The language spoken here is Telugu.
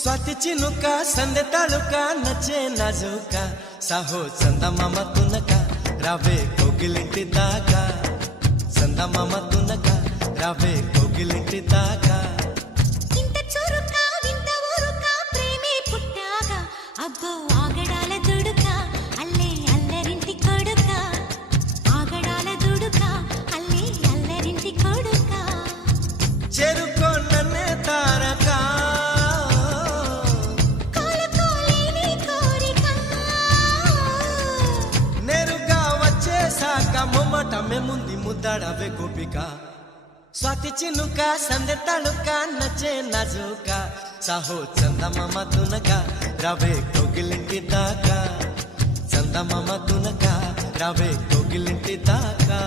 स्वाती चिनुका संदे तालुका नचे नाजुका साहो चंदा मामा तुनका रावे कोगिलिंटी दाका चंदा मामा तुनका रावे कोगिलिंटी दाका इंत चुरुका विंत ऊरुका प्रेमे पुट्टागा अब्बो आगडाल दुडुका अल्ले अल्लरिंटी कोडुका आगडाल दुडुका अल्ले अल्लरिंटी कोडुका చెరుకో నన్నే తారకా కోలకోలేని కోరిక నేరుగా వచ్చేసాక మొమ్మటమే ముందు ముద్దాడవే గోపిక స్వాతి చినుక సందె తళుక నచ్చే నాజుక సాహో చందమామ తునక రవే కోగిలింటి దాకా చందమామ తునక రవే కోగిలింటి దాకా